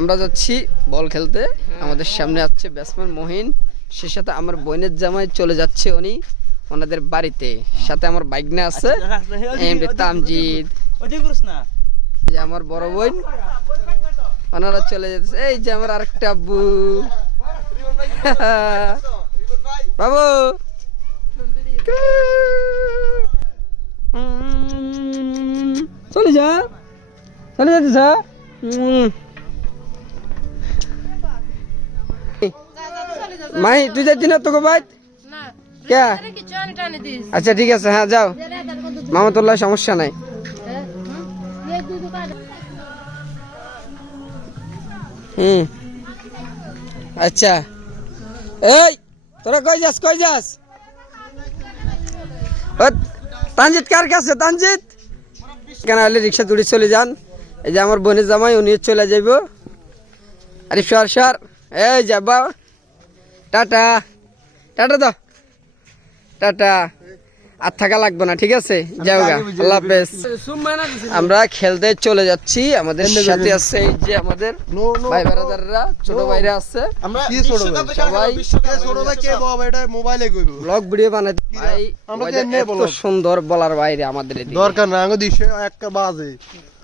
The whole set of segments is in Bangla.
আমরা যাচ্ছি বল খেলতে। আমাদের সামনে আছে ব্যাটসম্যান মহিন, সে সাথে আমার বোনের জামাই চলে যাচ্ছে উনি ওনাদের বাড়িতে, সাথে আমার বাইকনা আছে এমডি তামজিদ, এই যে আমার বড় বোন, ওনারা চলে যাচ্ছে। এই যে আমার আরেকটা আব্বু বাবু, চলে যা, চলে যাচ্ছে স্যার। মাই তুই যাচ্ছি না তোকে ভাই? আচ্ছা ঠিক আছে, হ্যাঁ যাও মামাতুল্লাহ, সমস্যা নাই। আচ্ছা এই তোরা কই যাস, কই যাস? তানজিৎ কার কাছে? তানজিৎ কেন হলে রিক্সা তুলে চলে যান। এই যে আমার বোনের জামাই, উনি চলে যাইব। আরে সর সর, এই যাবা, টাটা টাটা দাও, টাটা। আর থাকা লাগবে না, ঠিক আছে, যাও গা, আল্লাহ হাফেজ। আমরা খেলতে চলে যাচ্ছি, আমাদের সাথে আছে এই যে আমাদের ভাই ব্রাদাররা, ছোট ভাইরা আছে, সবাই ব্লগ ভিডিও বানাতে। ভাই এত সুন্দর বলার বাইরে আমাদের দরকার না, আগে দিছে একটা বাজে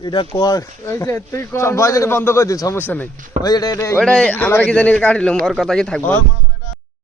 এটা কর, তুই কর বন্ধ করে দিস, সমস্যা নেই। ওইটাই আমরা কি জানি কাটিলাম, ওর কথা কি থাকবো।